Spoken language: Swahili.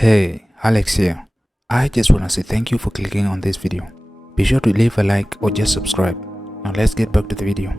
Hey, Alex here. I just want to say thank you for clicking on this video. Be sure to leave a like or just subscribe. Now let's get back to the video.